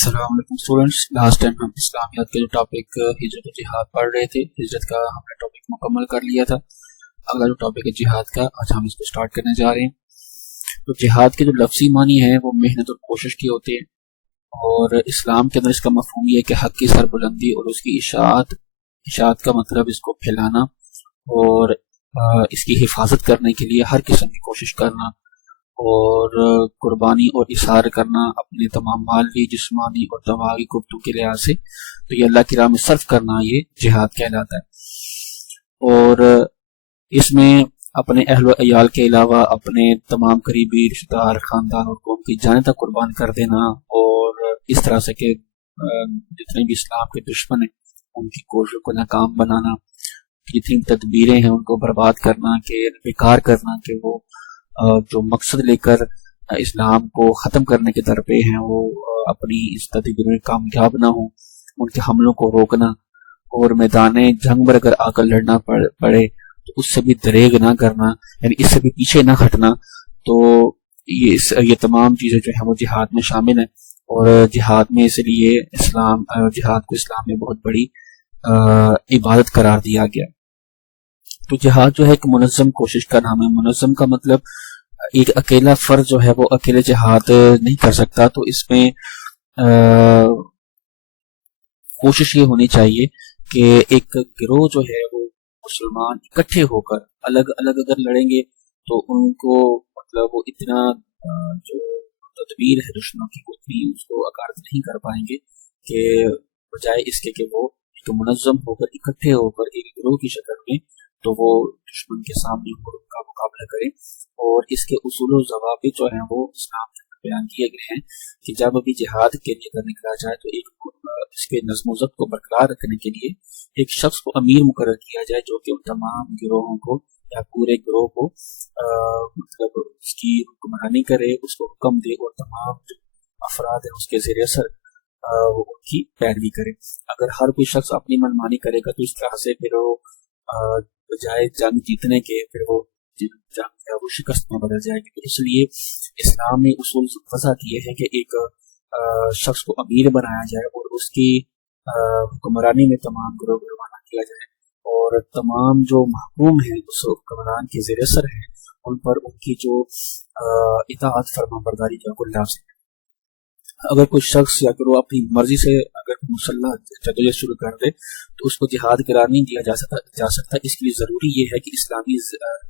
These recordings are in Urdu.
السلام علیکم اسٹوڈنٹس، لاسٹ ٹائم ہم اسلامیات کے جو ٹاپک ہجرت و جہاد پڑھ رہے تھے، ہجرت کا ہم نے ٹاپک مکمل کر لیا تھا۔ اگلا جو ٹاپک ہے جہاد کا، آج ہم اس کو سٹارٹ کرنے جا رہے ہیں۔ تو جہاد کے جو لفظی معنی ہیں وہ محنت اور کوشش کی ہوتے ہیں، اور اسلام کے اندر اس کا مفہوم یہ ہے کہ حق کی سربلندی اور اس کی اشاعت کا مطلب اس کو پھیلانا اور اس کی حفاظت کرنے کے لیے ہر قسم کی کوشش کرنا اور قربانی اور اثار کرنا اپنے تمام مالی، جسمانی اور دماغی قوتوں کے لحاظ سے، تو یہ اللہ کی راہ میں صرف کرنا یہ جہاد کہلاتا ہے۔ اور اس میں اپنے اہل و عیال کے علاوہ اپنے تمام قریبی رشتہ دار، خاندان اور قوم کی جانیں تک قربان کر دینا، اور اس طرح سے کہ جتنے بھی اسلام کے دشمن ہیں ان کی کوششوں کو ناکام بنانا، جتنی تدبیریں ہیں ان کو برباد کرنا، کہ بیکار کرنا، کہ وہ جو مقصد لے کر اسلام کو ختم کرنے کے درپے ہیں وہ اپنی اس تدبیر میں کامیاب نہ ہوں، ان کے حملوں کو روکنا، اور میدان جنگ میں اگر آ کر لڑنا پڑے تو اس سے بھی دریغ نہ کرنا، یعنی اس سے بھی پیچھے نہ ہٹنا۔ تو یہ تمام چیزیں جو ہیں وہ جہاد میں شامل ہیں، اور جہاد میں اس لیے جہاد کو اسلام میں بہت بڑی عبادت قرار دیا گیا۔ تو جہاد جو ہے ایک منظم کوشش کا نام ہے۔ منظم کا مطلب ایک اکیلا فرد جو ہے وہ اکیلے جہاد نہیں کر سکتا، تو اس میں کوشش یہ ہونی چاہیے کہ ایک گروہ جو ہے وہ مسلمان اکٹھے ہو کر الگ الگ اگر لڑیں گے تو ان کو مطلب وہ اتنا جو تدبیر ہے دشمنوں کی اتنی اس کو اکارت نہیں کر پائیں گے، کہ بجائے اس کے کہ وہ ایک منظم ہو کر اکٹھے ہو کر ایک گروہ کی شکل میں تو وہ دشمن کے سامنے کا مقابلہ کریں۔ اور اس کے اصول و ضوابط جو ہیں وہ اسلام کے بیان کیے گئے ہیں کہ جب ابھی جہاد کے لیے اگر نکلا جائے تو اس کے نظم و ضبط کو برقرار رکھنے کے لیے ایک شخص کو امیر مقرر کیا جائے، جو کہ ان تمام گروہوں کو یا پورے گروہ کو مطلب اس کی حکمرانی کرے، اس کو حکم دے، اور تمام جو افراد ہیں اس کے زیر اثر وہ ان کی پیروی کرے۔ اگر ہر کوئی شخص اپنی منمانی کرے گا تو اس طرح سے پھر وہ بجائے جنگ جیتنے کے پھر وہ جنگ وہ شکست میں بدل جائے گی۔ اس لیے اسلام نے اصول وضع کیے ہیں کہ ایک شخص کو امیر بنایا جائے اور اس کی حکمرانی میں تمام گروہ روانہ کیا جائے، اور تمام جو محکوم ہیں اس حکمران کے زیر اثر ہیں ان پر ان کی جو اطاعت فرما برداری کا کوئی لازم ہے۔ اگر کوئی شخص یا گروہ اپنی مرضی سے اگر مسلح جدوجہد شروع کر دے تو اس کو جہاد قرار نہیں دیا جا سکتا۔ اس کے لیے ضروری یہ ہے کہ اسلامی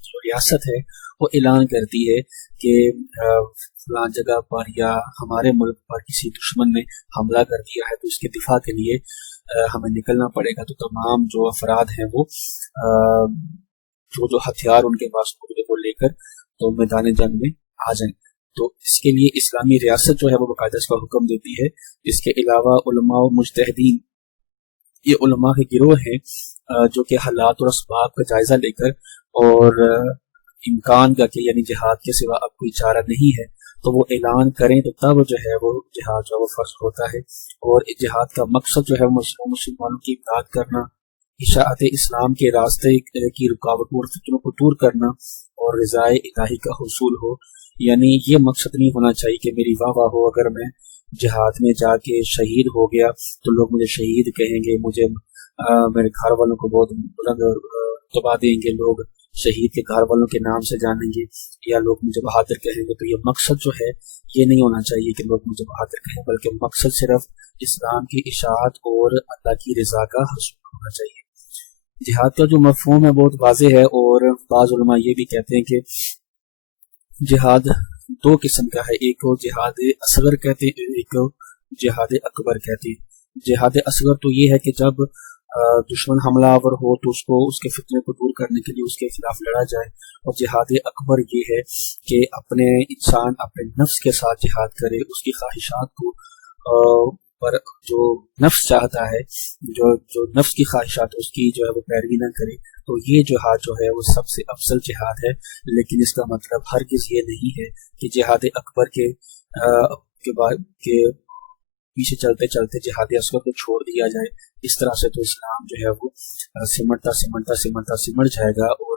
جو ریاست ہے وہ اعلان کرتی ہے کہ فلاں جگہ پر یا ہمارے ملک پر کسی دشمن نے حملہ کر دیا ہے تو اس کے دفاع کے لیے ہمیں نکلنا پڑے گا۔ تو تمام جو افراد ہیں وہ جو ہتھیار ان کے پاس وہ لے کر تو میدان جنگ میں آ جائیں۔ تو اس کے لیے اسلامی ریاست جو ہے وہ باقاعدہ اس کا حکم دیتی ہے۔ اس کے علاوہ علماء و مجتہدین، یہ علماء کے گروہ ہیں جو کہ حالات اور اسباب کا جائزہ لے کر اور امکان کا کہ یعنی جہاد کے سوا اب کوئی چارہ نہیں ہے تو وہ اعلان کریں، تو تب جو ہے وہ جہاد جو ہے وہ فرض ہوتا ہے۔ اور جہاد کا مقصد جو ہے مسلمانوں کی امداد کرنا، اشاعت اسلام کے راستے کی رکاوٹوں اور فتنوں کو دور کرنا اور رضائے الہی کا حصول ہو۔ یعنی یہ مقصد نہیں ہونا چاہیے کہ میری واہ واہ ہو، اگر میں جہاد میں جا کے شہید ہو گیا تو لوگ مجھے شہید کہیں گے، مجھے میرے گھر والوں کو بہت بلند دبا دیں گے، لوگ شہید کے گھر والوں کے نام سے جانیں گے، یا لوگ مجھے بہادر کہیں گے۔ تو یہ مقصد جو ہے یہ نہیں ہونا چاہیے کہ لوگ مجھے بہادر کہیں، بلکہ مقصد صرف اسلام کی اشاعت اور اللہ کی رضا کا حصول ہونا چاہیے۔ جہاد کا جو مفہوم ہے بہت واضح ہے، اور بعض علماء یہ بھی کہتے ہیں کہ جہاد دو قسم کا ہے، ایک کو جہاد اصغر کہتے ہیں، ایک جہاد اکبر کہتے ہیں۔ جہاد اصغر تو یہ ہے کہ جب دشمن حملہ آور ہو تو اس کے فتنے کو دور کرنے کے لیے اس کے خلاف لڑا جائے، اور جہاد اکبر یہ ہے کہ انسان اپنے نفس کے ساتھ جہاد کرے، اس کی خواہشات کو پر جو نفس چاہتا ہے، جو نفس کی خواہشات اس کی جو ہے وہ پیروی نہ کرے، تو یہ جہاد جو ہے وہ سب سے افضل جہاد ہے۔ لیکن اس کا مطلب ہرگز یہ نہیں ہے کہ جہاد اکبر کے پیچھے چلتے چلتے جہاد اصغر کو چھوڑ دیا جائے۔ اس طرح سے تو اسلام جو ہے وہ سمٹ جائے گا، اور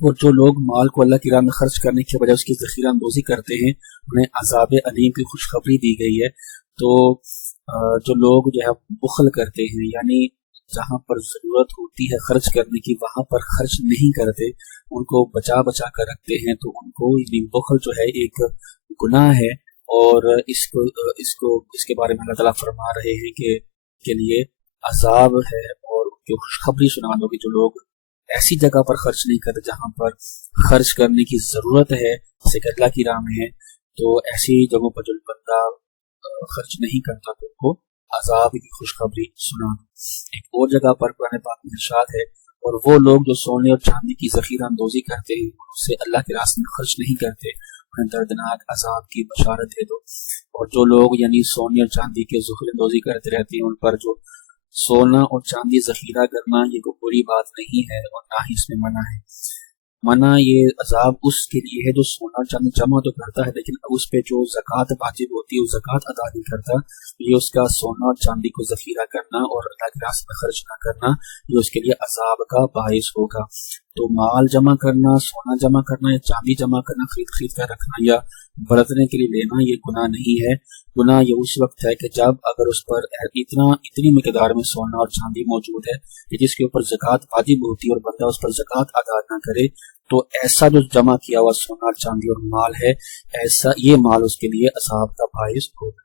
اور جو لوگ مال کو اللہ کی راہ میں خرچ کرنے کے بجائے اس کی ذخیرہ اندوزی کرتے ہیں انہیں عذاب علیم کی خوشخبری دی گئی ہے۔ تو جو لوگ جو ہے بخل کرتے ہیں، یعنی جہاں پر ضرورت ہوتی ہے خرچ کرنے کی وہاں پر خرچ نہیں کرتے، ان کو بچا بچا کر رکھتے ہیں، تو ان کو یعنی بخل جو ہے ایک گناہ ہے، اور اس کے بارے میں اللہ تعالیٰ فرما رہے ہیں کہ کے لیے عذاب ہے، اور ان کی خوشخبری سنا دو کہ جو لوگ ایسی جگہ پر خرچ نہیں کرتے جہاں پر خرچ کرنے کی ضرورت ہے، جیسے کہ اللہ کی راہ میں ہے، تو ایسی جگہوں پر جو بندہ خرچ نہیں کرتا تو ان کو عذاب کی خوشخبری سنا دو۔ ایک اور جگہ پر قرآن پاک میں ارشاد ہے، اور وہ لوگ جو سونے اور چاندی کی ذخیرہ اندوزی کرتے ہیں اسے اللہ کے راستے میں خرچ نہیں کرتے، انہیں دردناک عذاب کی بشارت دے دو۔ اور جو لوگ یعنی سونے اور چاندی کے ذخیرہ اندوزی کرتے رہتے ہیں، ان پر جو سونا اور چاندی ذخیرہ کرنا یہ کوئی بری بات نہیں ہے، اور نہ ہی اس میں منع ہے۔ منع یہ عذاب اس کے لیے ہے جو سونا اور چاندی جمع تو کرتا ہے لیکن اب اس پہ جو زکوٰۃ واجب ہوتی ہے وہ زکوٰۃ ادا نہیں کرتا، یہ اس کا سونا اور چاندی کو ذخیرہ کرنا اور اللہ کے راستے میں خرچ نہ کرنا یہ اس کے لیے عذاب کا باعث ہوگا۔ تو مال جمع کرنا، سونا جمع کرنا یا چاندی جمع کرنا، خرید کر رکھنا یا برتنے کے لیے لینا یہ گناہ نہیں ہے۔ گناہ یہ اس وقت ہے کہ جب اگر اس پر اتنی مقدار میں سونا اور چاندی موجود ہے کہ جس کے اوپر زکوٰۃ واجب ہوتی ہے اور بندہ اس پر زکوٰۃ ادا نہ کرے، تو ایسا جو جمع کیا ہوا سونا اور چاندی اور مال ہے، ایسا یہ مال اس کے لیے عذاب کا باعث ہوگا۔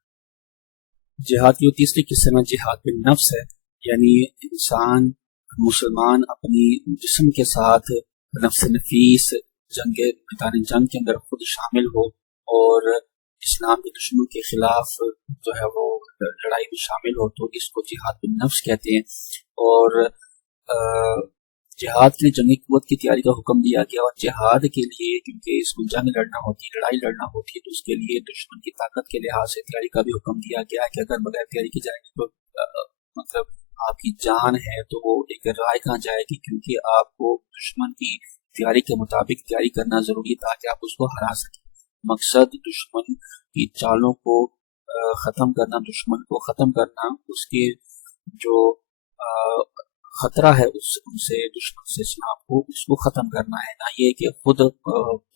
جہاد کی تیسری قسم میں جہاد بالنفس ہے، یعنی انسان مسلمان اپنی جسم کے ساتھ نفس نفیس میدان جنگ کے اندر خود شامل ہو اور اسلام کے دشمنوں کے خلاف جو ہے وہ لڑائی میں شامل ہو، تو اس کو جہاد بالنفس کہتے ہیں۔ اور جہاد کے لیے جنگی قوت کی تیاری کا حکم دیا گیا، اور جہاد کے لیے کیونکہ اس میں جنگ لڑنا ہوتی ہے، لڑائی لڑنا ہوتی ہے، تو اس کے لیے دشمن کی طاقت کے لحاظ سے تیاری کا بھی حکم دیا گیا ہے کہ اگر بغیر تیاری کی جائے گی تو مطلب آپ کی جان ہے تو وہ ایک رائے کہاں جائے گی، کیونکہ آپ کو دشمن کی تیاری کے مطابق تیاری کرنا ضروری ہے تاکہ آپ اس کو ہرا سکیں۔ مقصد دشمن کی چالوں کو ختم کرنا، دشمن کو ختم کرنا، اس کے جو خطرہ ہے ان سے دشمن سے اسلام کو اس کو ختم کرنا ہے، نہ یہ کہ خود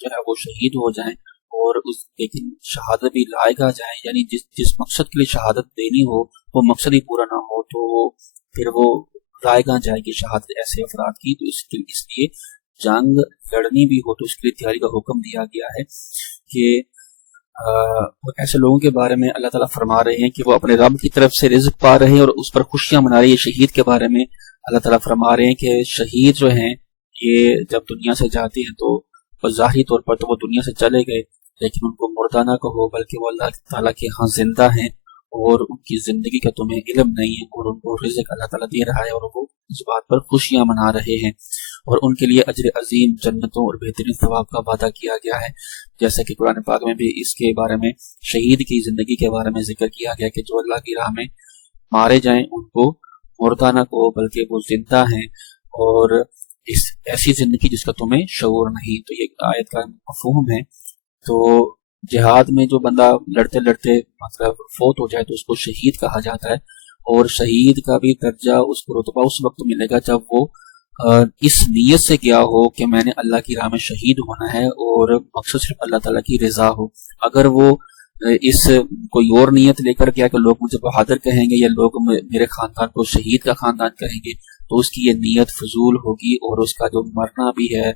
جو ہے وہ شہید ہو جائیں اور لیکن شہادت بھی لائے گا جائیں، یعنی جس مقصد کے لیے شہادت دینی ہو وہ مقصد ہی پورا نہ ہو تو پھر وہ لائے گا جائے گی شہادت ایسے افراد کی۔ تو اس لیے جنگ لڑنی بھی ہو تو اس کے لیے تیاری کا حکم دیا گیا ہے کہ ایسے لوگوں کے بارے میں اللہ تعالیٰ فرما رہے ہیں کہ وہ اپنے رب کی طرف سے رزق پا رہے ہیں اور اس پر خوشیاں منا رہے ہیں۔ شہید کے بارے میں اللہ تعالیٰ فرما رہے ہیں کہ شہید جو ہیں یہ جب دنیا سے جاتے ہیں تو ظاہری طور پر تو وہ دنیا سے چلے گئے، لیکن ان کو مردہ نہ کہو بلکہ وہ اللہ تعالیٰ کے ہاں زندہ ہیں، اور ان کی زندگی کا تمہیں علم نہیں ہے، اور ان کو رزق اللہ تعالیٰ دے رہا ہے اور وہ اس بات پر خوشیاں منا رہے ہیں، اور ان کے لیے اجر عظیم جنتوں اور بہترین ثواب کا وعدہ کیا گیا ہے۔ جیسا کہ قرآن پاک میں بھی اس کے بارے میں شہید کی زندگی کے بارے میں ذکر کیا گیا کہ جو اللہ کی راہ میں مارے جائیں ان کو مردہ نہ کہو بلکہ وہ زندہ ہیں، اور اس ایسی زندگی جس کا تمہیں شعور نہیں۔ تو یہ آیت کا مفہوم ہے۔ تو جہاد میں جو بندہ لڑتے لڑتے مطلب فوت ہو جائے تو اس کو شہید کہا جاتا ہے، اور شہید کا بھی درجہ اس کو رتبہ اس وقت ملے گا جب وہ اس نیت سے کیا ہو کہ میں نے اللہ کی راہ میں شہید ہونا ہے اور مقصد صرف اللہ تعالیٰ کی رضا ہو۔ اگر وہ اس کوئی اور نیت لے کر کیا کہ لوگ مجھے بہادر کہیں گے یا لوگ میرے خاندان کو شہید کا خاندان کہیں گے، تو اس کی یہ نیت فضول ہوگی، اور اس کا جو مرنا بھی ہے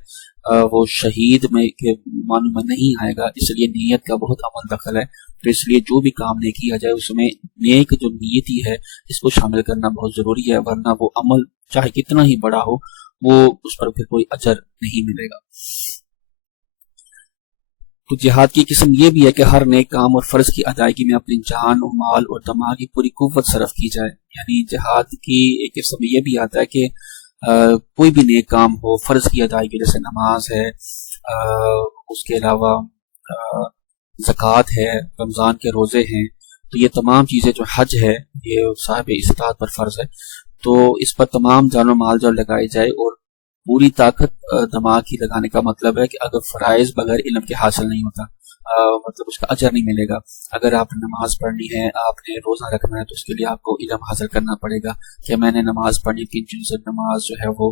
وہ شہید میں کے معنی میں نہیں آئے گا۔ اس لیے نیت کا بہت عمل دخل ہے، تو اس لیے جو بھی کام نہیں کیا جائے اس میں نیک جو نیتی ہے اس کو شامل کرنا بہت ضروری ہے، ورنہ وہ عمل چاہے کتنا ہی بڑا ہو وہ اس پر پھر کوئی اجر نہیں ملے گا۔ تو جہاد کی قسم یہ بھی ہے کہ ہر نیک کام اور فرض کی ادائیگی میں اپنی جان و مال اور دماغ کی پوری قوت صرف کی جائے، یعنی جہاد کی ایک قسم یہ بھی آتا ہے کہ کوئی بھی نیک کام ہو، فرض کی ادائیگی جیسے نماز ہے، اس کے علاوہ زکوٰۃ ہے، رمضان کے روزے ہیں، تو یہ تمام چیزیں جو حج ہے یہ صاحب استطاعت پر فرض ہے، تو اس پر تمام جان و مال جو لگائی جائے، اور پوری طاقت دماغ کی لگانے کا مطلب ہے کہ اگر فرائض بغیر علم کے حاصل نہیں ہوتا، مطلب اس کا اجر نہیں ملے گا۔ اگر آپ نے نماز پڑھنی ہے، آپ نے روزہ رکھنا ہے، تو اس کے لیے آپ کو علم حاصل کرنا پڑے گا کہ میں نے نماز پڑھنی، 3 جز نماز جو ہے وہ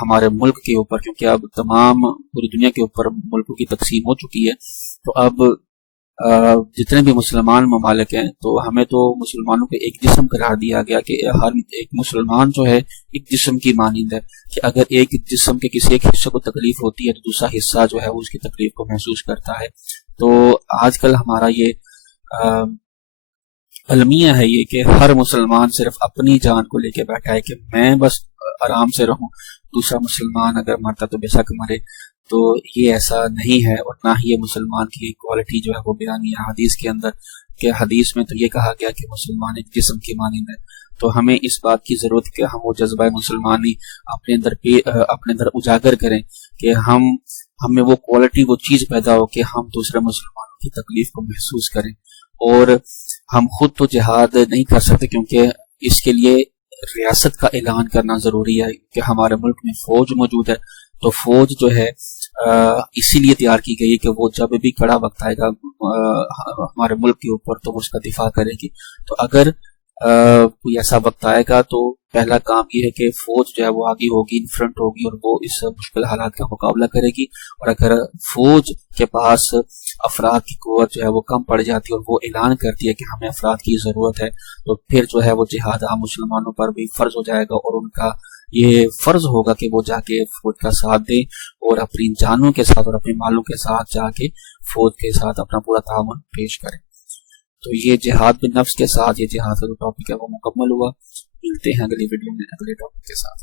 ہمارے ملک کے اوپر، کیونکہ اب تمام پوری دنیا کے اوپر ملکوں کی تقسیم ہو چکی ہے، تو اب جتنے بھی مسلمان ممالک ہیں تو ہمیں تو مسلمانوں کو ایک جسم قرار دیا گیا کہ ہر ایک مسلمان جو ہے ایک جسم کی مانند ہے، کہ اگر ایک جسم کے کسی ایک حصے کو تکلیف ہوتی ہے تو دوسرا حصہ جو ہے اس کی تکلیف کو محسوس کرتا ہے۔ تو آج کل ہمارا یہ المیہ ہے یہ کہ ہر مسلمان صرف اپنی جان کو لے کے بیٹھا ہے کہ میں بس آرام سے رہوں، دوسرا مسلمان اگر مرتا تو بے شک مرے۔ تو یہ ایسا نہیں ہے، اور نہ ہی یہ مسلمان کی کوالٹی جو ہے وہ بیان ہے حدیث کے اندر، کہ حدیث میں تو یہ کہا گیا کہ مسلمان ایک جسم کی مانند ہے۔ تو ہمیں اس بات کی ضرورت ہے کہ ہم وہ جذبہ مسلمانی اپنے اندر اجاگر کریں، کہ ہمیں وہ کوالٹی، وہ چیز پیدا ہو کہ ہم دوسرے مسلمانوں کی تکلیف کو محسوس کریں۔ اور ہم خود تو جہاد نہیں کر سکتے، کیونکہ اس کے لیے ریاست کا اعلان کرنا ضروری ہے کہ ہمارے ملک میں فوج موجود ہے۔ تو فوج جو ہے اسی لیے تیار کی گئی ہے کہ وہ جب بھی کڑا وقت آئے گا ہمارے ملک کے اوپر تو اس کا دفاع کرے گی۔ تو اگر کوئی ایسا وقت آئے گا تو پہلا کام یہ ہے کہ فوج جو ہے وہ آگے ہوگی، ان فرنٹ ہوگی، اور وہ اس مشکل حالات کا مقابلہ کرے گی۔ اور اگر فوج کے پاس افراد کی قوت جو ہے وہ کم پڑ جاتی ہے اور وہ اعلان کرتی ہے کہ ہمیں افراد کی ضرورت ہے، تو پھر جو ہے وہ جہاد عام مسلمانوں پر بھی فرض ہو جائے گا، اور ان کا یہ فرض ہوگا کہ وہ جا کے فوج کا ساتھ دیں، اور اپنی جانوں کے ساتھ اور اپنے مالوں کے ساتھ جا کے فوج کے ساتھ اپنا پورا تعاون پیش کریں۔ تو یہ جہاد بالنفس کے ساتھ یہ جہاد کا جو ٹاپک ہے وہ مکمل ہوا۔ ملتے ہیں اگلی ویڈیو میں اگلے ٹاپک کے ساتھ۔